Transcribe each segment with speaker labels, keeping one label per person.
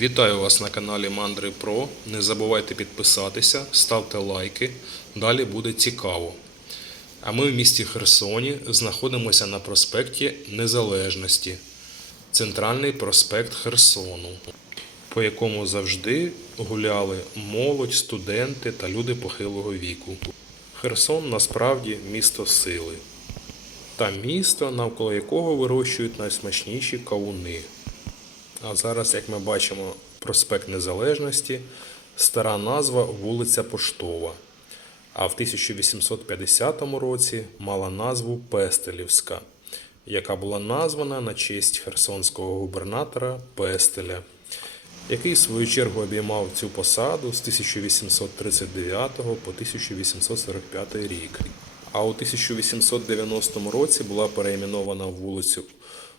Speaker 1: Вітаю вас на каналі Мандри Про. Не забувайте підписатися, ставте лайки. Далі буде цікаво. А ми в місті Херсоні знаходимося на проспекті Незалежності, центральний проспект Херсону, по якому завжди гуляли молодь, студенти та люди похилого віку. Херсон насправді місто сили та місто, навколо якого вирощують найсмачніші кавуни. А зараз, як ми бачимо, проспект Незалежності, стара назва вулиця Поштова. А в 1850 році мала назву Пестелівська, яка була названа на честь херсонського губернатора Пестеля, який в свою чергу обіймав цю посаду з 1839 по 1845 рік. А у 1890 році була перейменована вулицю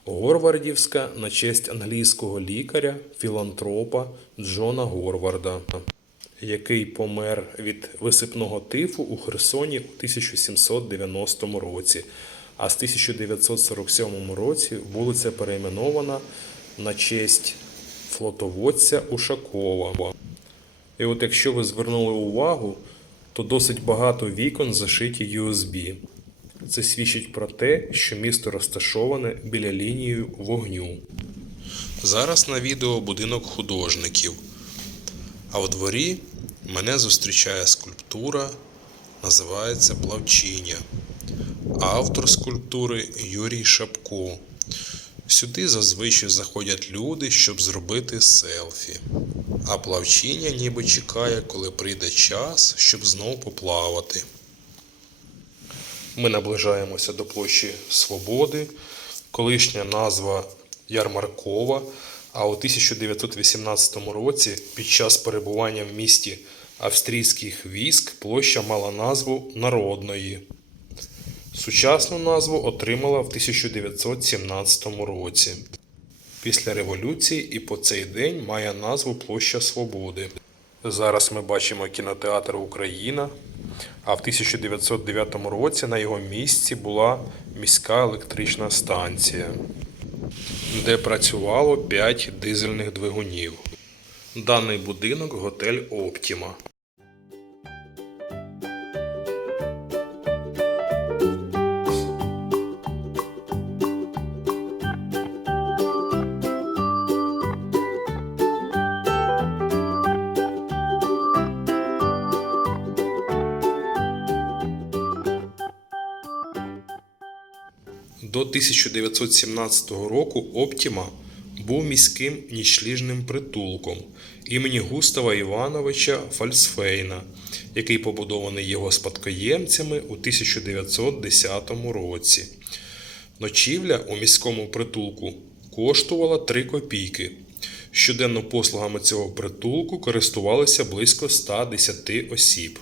Speaker 1: Горвардівська на честь англійського лікаря, філантропа Джона Горварда, який помер від висипного тифу у Херсоні у 1790 році. А з 1947 році вулиця перейменована на честь флотоводця Ушакова. І от якщо ви звернули увагу, то досить багато вікон зашиті USB. Це свідчить про те, що місто розташоване біля лінії вогню. Зараз на відео будинок художників. А в дворі мене зустрічає скульптура, називається Плавчиня. Автор скульптури Юрій Шапко. Сюди зазвичай заходять люди, щоб зробити селфі. А плавчиня ніби чекає, коли прийде час, щоб знов поплавати. Ми наближаємося до площі Свободи, колишня назва Ярмаркова. А у 1918 році, під час перебування в місті австрійських військ, площа мала назву Народної. Сучасну назву отримала в 1917 році. Після революції і по цей день має назву Площа Свободи. Зараз ми бачимо кінотеатр Україна, а в 1909 році на його місці була міська електрична станція, де працювало 5 дизельних двигунів. Даний будинок готель Оптіма. До 1917 року Оптіма був міським нічліжним притулком імені Густава Івановича Фальцфейна, який побудований його спадкоємцями у 1910 році. Ночівля у міському притулку коштувала 3 копійки. Щоденно послугами цього притулку користувалися близько 110 осіб.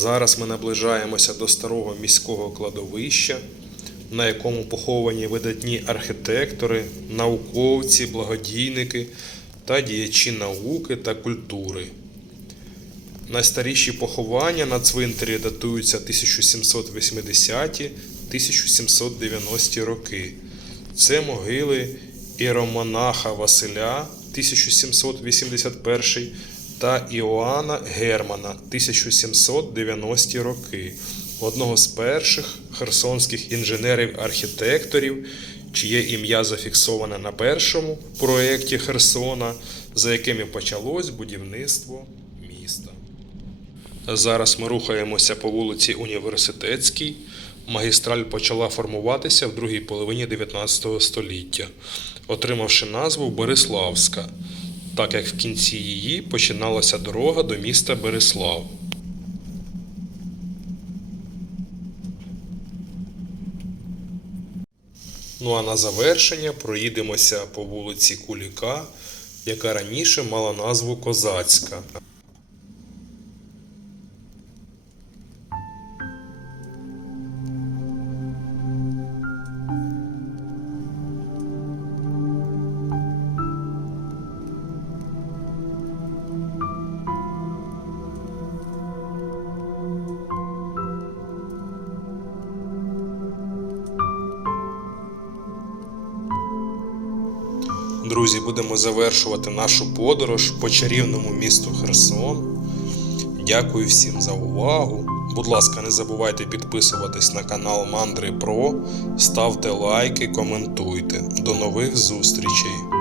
Speaker 1: Зараз ми наближаємося до старого міського кладовища, на якому поховані видатні архітектори, науковці, благодійники та діячі науки та культури. Найстаріші поховання на цвинтарі датуються 1780-1790 роки. Це могили іеромонаха Василя 1781 та Іоанна Германа 1790 роки, одного з перших херсонських інженерів-архітекторів, чиє ім'я зафіксоване на першому проєкті Херсона, за яким і почалось будівництво міста. Зараз ми рухаємося по вулиці Університетській. Магістраль почала формуватися в другій половині 19 століття, отримавши назву Береславська, так як в кінці її починалася дорога до міста Береслав. Ну а на завершення проїдемося по вулиці Куліка, яка раніше мала назву Козацька. Друзі, будемо завершувати нашу подорож по чарівному місту Херсон. Дякую всім за увагу. Будь ласка, не забувайте підписуватись на канал Мандри Про, ставте лайки, коментуйте. До нових зустрічей!